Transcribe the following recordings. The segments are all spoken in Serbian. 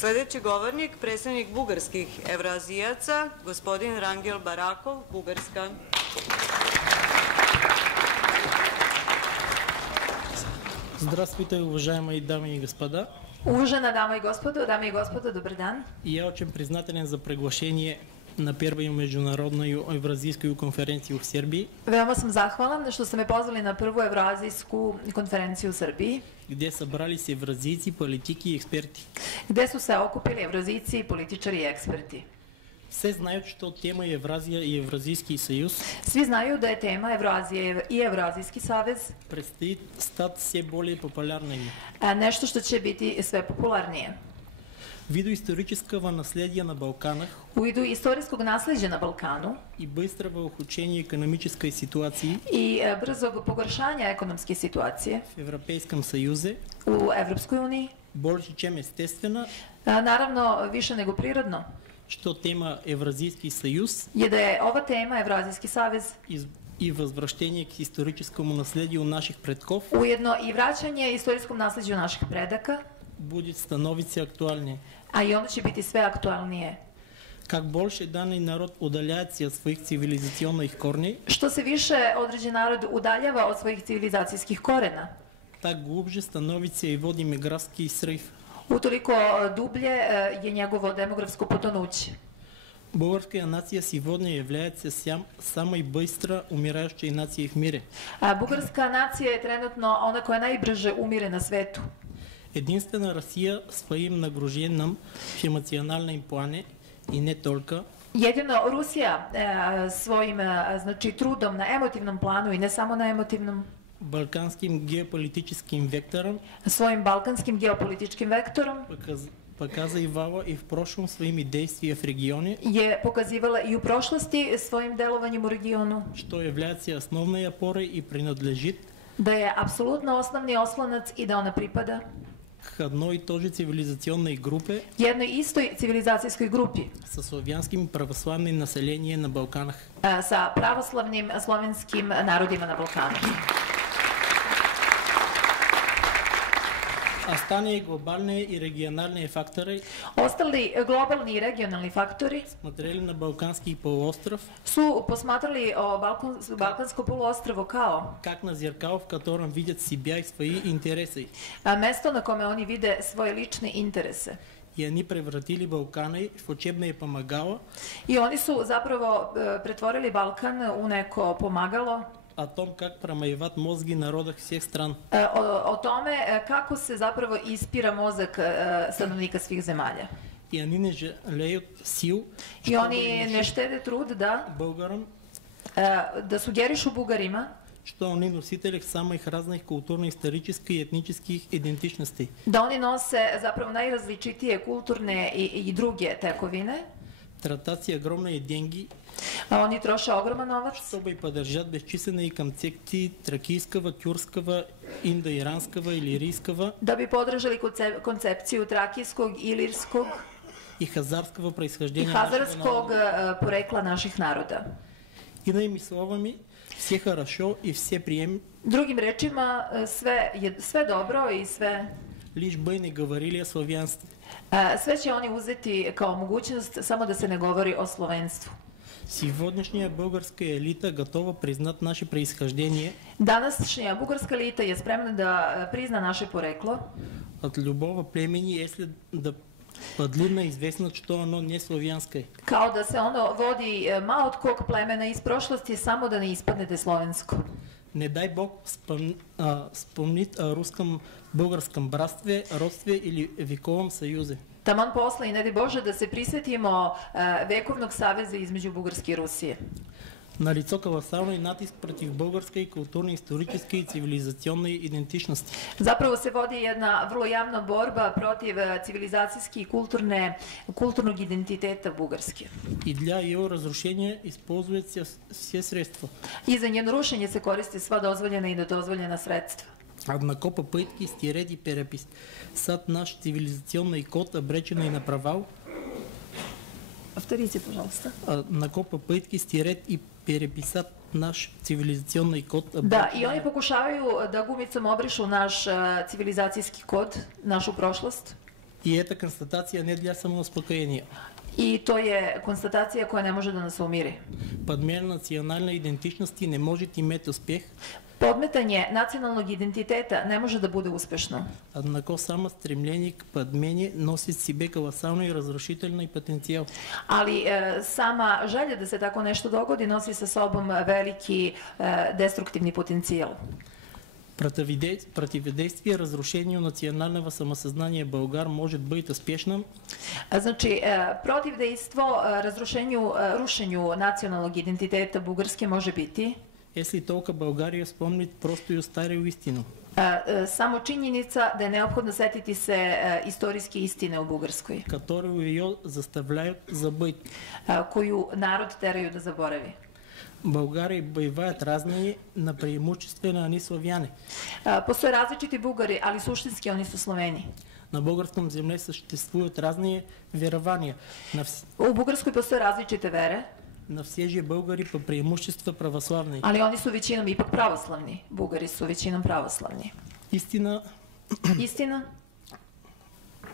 Sljedeći govornik, predstavnik bugarskih evrazijaca, gospodin Rangel Barakov, Bugarska. Здравствуйте, уважаемые дамы и господа. Uvažena dame i gospodo, dobar dan. Я очень признателен за приглашение на первую международную евразийскую конференцию в Сербии. Veoma sam zahvalan što ste me pozvali na prvu evrazijsku konferenciju u Srbiji, Где собрались евразийцы, политики и эксперты. gde su se okupili evrazijci, političari i eksperti. Все знают, что тема Евразия и Евразийский союз Svi znaju da je tema Evrazije i Evrazijski savez предстоит стать все более популярными. nešto što će biti sve popularnije. Ввиду исторического наследия на Балканах U vidu istorijskog nasleđa na Balkanu и быстрого ухудшения экономической ситуации i brzog pogoršanja ekonomske situacije в Европейском Союзе, u Evropskoj uniji, больше чем естественно, naravno više nego prirodno, что тема Евразийский союз je da je ова tema Evrazijski savez и возвращение к историческому наследию наших предков ujedno i vraćanje istorijskom nasleđu naših predaka, будет становиться актуальнее. a i ono će biti sve aktualnije. Как больше данный народ удаляется от своих цивилизационных корней, Što se više određen narod udaljava od svojih civilizacijskih korena, так глубже становится его демографский срыв. utoliko dublje je njegovo demografsko potonuće. Българская нация сегодня является самой быстро умирающей нацией в мире. Bugarska nacija je trenutno ona koja najbrže umire na svetu. Единствена Россия своим нагруженным в эмоциональном плане и не только Jedino Rusija svojim znači, trudom na emotivnom planu i ne samo na emotivnom, балканским геополитическим вектором svojim balkanskim geopolitičkim vektorom показывала и в прошлом своими действиями в регионе, je pokazivala i u prošlosti svojim delovanjem u regionu что является основной опорой и принадлежит da je apsolutno osnovni oslonac i da ona pripada к одной и той же цивилизационной группе jednoj istoj civilizacijskoj grupi со славянским православным населением на Балканах. sa pravoslavnim slovenskim narodima na Balkanu. Остальные глобальные и региональные факторы Ostali globalni i regionalni faktori смотрели на Балканский полуостров su posmatrali Balkansko poluostrvo kao как на зеркало, в котором видят себя и свои интересы. mesto na kome oni vide svoje lične interese. И они превратили Балканы в учебное помогало I oni su zapravo pretvorili Balkan u neko pomagalo о том, как промывать мозги народов всех стран. o tome kako se zapravo ispira mozak stanovnika svih zemalja. И они не жалеют сил, I oni ne štede trud българам, da sugerišu Bugarima что они носители самых разных культурно-исторических и этнических идентичностей. da oni nose zapravo najrazličitije kulturne i druge tekovine. Тратят огромные деньги, Oni troše ogroman novac чтобы поддержать бесчисленные концепции тракийского, тюркского, индоиранского или ирийского da bi podržali koncepciju trakijskog, ilirskog и хазарского i происхождения hazarskog porekla naših naroda. Иными словами, все хорошо и все приемлемо, Drugim rečima, sve dobro i sve, лишь бы не говорили о славянстве. sve će oni uzeti kao mogućnost samo da se ne govori o slovenstvu. Сегодняшняя българская элита готова признать наше происхождение Današnja bugarska elita je spremna da prizna naše poreklo от любого племени, если да подлинно известно, что оно не славянское. kao da se ono vodi ma od kog plemena iz prošlosti samo da ne ispadne da je slovensko. Не дай Бог вспомнить о русском българском братстве, родстве или вековом союзе. Taman posle i ne daj Bože da se prisjetimo vekovnog saveza između Bugarske i Rusije. Налицо колоссальный натиск против българской културно-исторической и цивилизационной идентичности. Zapravo se vodi jedna vrlo javna borba protiv civilizacijski i kulturnog identiteta Bugarske. И для ее разрушения используются все средства. I za njeno rušenje se koriste sva dozvoljena i nedozvoljena sredstva. Однако попытки стереть и переписать наш цивилизационный код обречены на провал. Повторите, пожалуйста. Однако попытки стереть и переписать наш цивилизационный код Da, i oni pokušavaju da gumicom obrišu naš civilizacijski kod, našu prošlost. И эта констатация не для самоуспокоения. I to je konstatacija koja ne može da nas umiri. Подмяна на национальной идентичности не может иметь успех, Podmetanje nacionalnog identiteta ne može da bude uspešno. однако само стремление к подмене носит в себе колоссальный разрушительный потенциал. Ali sama želja da se tako nešto dogodi nosi sa sobom veliki destruktivni potencijal. Противодействие разрушению национального самосознания Болгар может быть успешным, Znači, protivdejstvo rušenju nacionalnog identiteta Bugarske može biti если только България вспомнит простую старую истину. samo činjenica da je neophodno setiti se istorijske istine u Bugarskoj, Которую ее заставляют забыть. koju narod teraju da zaboravi. Българи бывают разные, но преимущественно они славяне. Postoje različiti Bugari, ali suštinski oni su Sloveni. На българском земле съществуют разные верования. U Bugarskoj postoje različite vere, На все же българи по преимущество православные. ali oni su većinom ipak pravoslavni. Bugari su većinom pravoslavni. Истина Istina,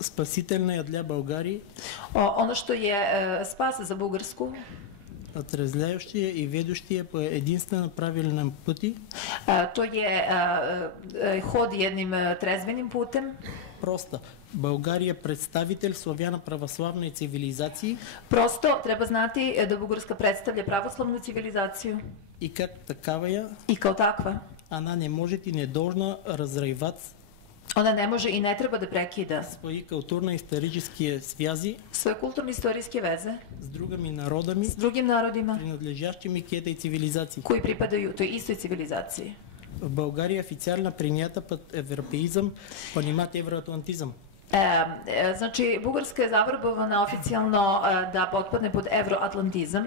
спасительная для Българии, ono što je spas za Bugarsku, отразляющая и ведущая по единствено правильном пути, to je hod jednim trezvenim putem. просто България представитель славяно-православной цивилизации Prosto treba znati da Bugarska predstavlja pravoslavnu civilizaciju и как таковая i kao takva она не может и не должна разрывать ona ne može i ne treba da prekida свои культурно-исторические связи svoje kulturno-istorijske veze с другими народами, s drugim narodima принадлежащими к этой цивилизации. koji pripadaju toj istoj civilizaciji. В България официально принята под европеизм понимать евроатлантизм. Znači, Bugarska je zavrбована oficijalno da potpadne pod evroatlantizam,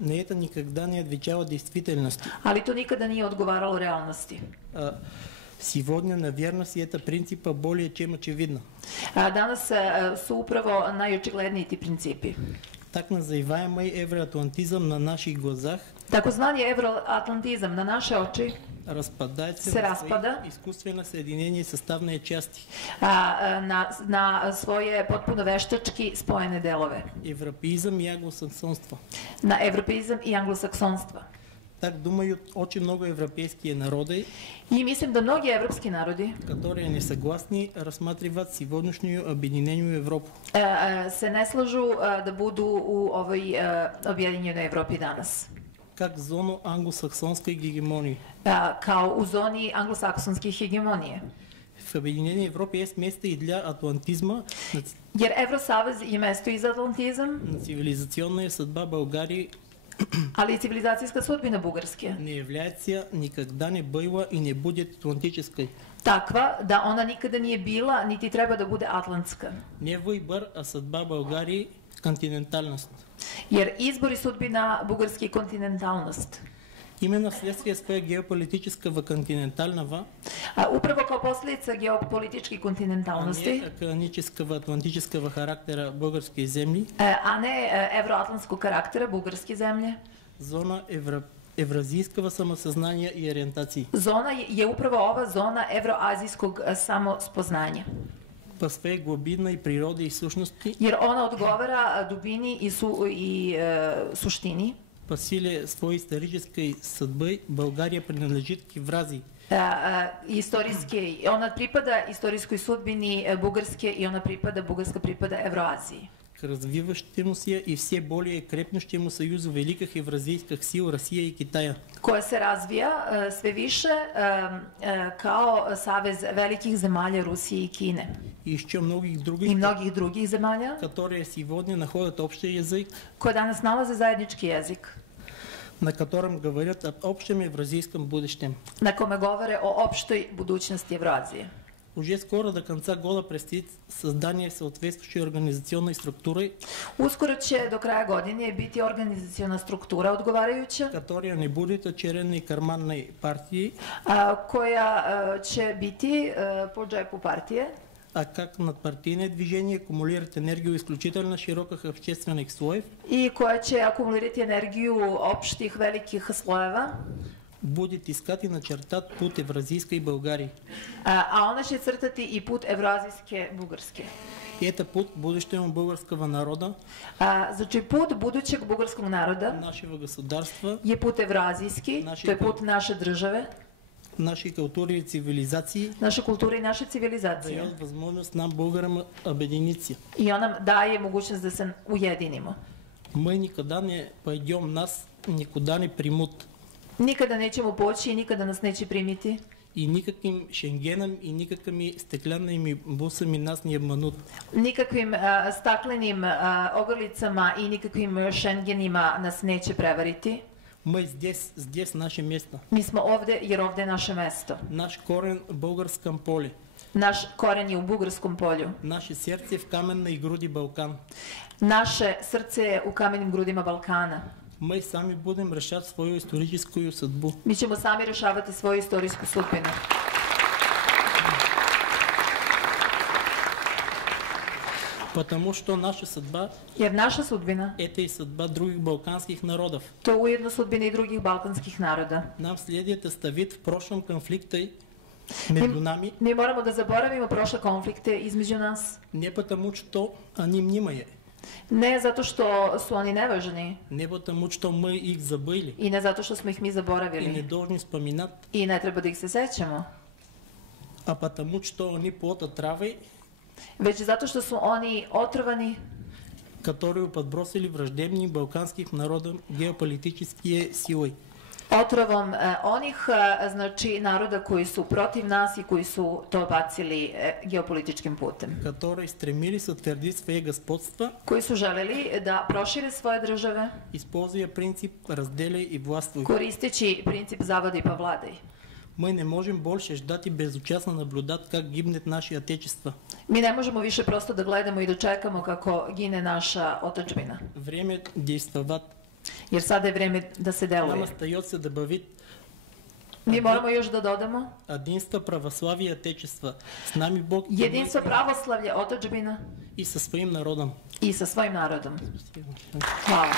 Но это никогда не отвечало действительности. ali to nikada nije odgovaralo realnosti. Сегодня, наверное, си это принципа более чем очевидно. Danas su upravo najočigledniji ti principi. Так называемый евроатлантизм на наших глазах Takozvani evroatlantizam na naše oči распадается се на разпада. свои искусствено соединение составные части. na svoje potpuno veštački spojene delove. Европеизм и англосаксонство. Na evropeizam i anglosaksonstva. Так думают очень много европейские народы, I mislim da mnogi evropski narodi которые не согласны рассматривать сегодняшнюю объединенную Европу. se ne slažu da budu u ovoj objedinjenoj Evropi danas. Как зону англосаксонской гегемонии. Kao u zoni anglosaksonske hegemonije. В Объединенной Европе есть место и для атлантизма, Jer Evrosavez je mesto i za atlantizam, но цивилизационная судьба Българии ali i civilizacijska sudbina Bugarske не является, никогда не была и не будет атлантической. takva da ona nikada nije bila niti treba da bude atlantska. Не выбор, а судьба Българии – континентальность. Jer izbor i sudbina Bugarske je kontinentalnost. Именно вследствие своего геополитического континентального, Upravo kao posljedica geopolitičke а kontinentalnosti, не океанического атлантического характера българской земли, a ne evroatlantskog karaktera Bugarske zemlje, зона евразийского самосознания и ориентации. zona je upravo ova zona evroazijskog samospoznanja. По своей глубинной природе и сущности, Jer ona odgovara dubini i suštini. по силе своей исторической судьбы България принадлежит к Евразии. Ona pripada istorijskoj sudbini Bugarske i Bugarska pripada Evroaziji. К развивающемуся и все более крепнущему союзу великих евразийских сил Россия и Китая. Koja se razvija sve više kao savez velikih zemalja Rusije i Kine И еще многих i других, mnogih drugih zemalja которые сегодня находят общий язык, koje danas nalaze zajednički jezik на котором говорят об общем евразийском будущем. na kome govore o opštoj budućnosti Evroazije. Уже скоро до конца года предстоит создание соответствующей организационной структуры, Uskoro će do kraja godine biti organizaciona struktura odgovarajuća которая не будет очеренной карманной партией, koja će biti po džepu partije, а как надпартийное движение аккумулирует энергию исключительно широких общественных слоев, i koja će akumulirati energiju opštih velikih slojeva, Будет искать и начертать путь Евразийской Българии. A ona će crtati i put Evrazijske Bugarske. И это путь будущего българского народа, Znači, put budućeg bugarskog naroda нашего государства, je put Evrazijski, to je put naše države, нашей культуры и цивилизации, naše kulture i naše civilizacije. дает возможность нам, българам, объединиться. I on nam daje mogućnost da se ujedinimo. Мы никогда не пойдем, нас никуда не примут. Nikada nećemo poći i nikada nas neće primiti. И никаким Шенгеном, и никакими стеклянными бусами нас не обманут. Nikakvim staklenim ogrlicama i nikakvim šengenima nas neće prevariti. Мы здесь наше место. Mi smo ovde jer ovde je naše mesto. Наш корен в българском поле. Naš koren je u Bugarskom polju. Наше сердце в каменной груди Балкан. Naše srce je u kamenim grudima Balkana. Мы сами будем решать свою историческую судьбу. Mi ćemo sami rešavati svoju istorijsku sudbinu. Потому что наша судьба Jer naša sudbina, это и судьба других балканских народов. to je ujedno sudbina i drugih balkanskih naroda. Нам следует оставить в прошлом конфликты между нами, Mi moramo da zaboravimo prošle konflikte između nas. не потому что они мнимые, Ne zato što su oni nevažni не потому что мы их забыли i ne zato što smo ih mi и не zaboravili должны вспоминать, i ne treba da ih se sećamo, а потому что они плод отравы, već zato što su oni otrovani которую подбросили враждебные балканских народов геополитические силы. otrovom onih znači naroda koji su protiv nas i koji su to bacili geopolitičkim putem. Которые стремились утвердить свое господство, Koji su želeli da prošire svoje države используя принцип «разделяй и властвуй». koristeći princip zavadi pa vladaj. Мы не можем больше ждать и безучастно наблюдать, как гибнет наше Отечество. Mi ne možemo više prosto da gledamo i da čekamo kako gine naša otadžbina. Время действовать. Jer sada je vreme da se Нам deluje. остается добавить Mi moramo još da dodamo единство православие Отечества. С нами Бог jedinstvo pravoslavlja otadžbina и со своим народом. i sa svojim narodom. Hvala.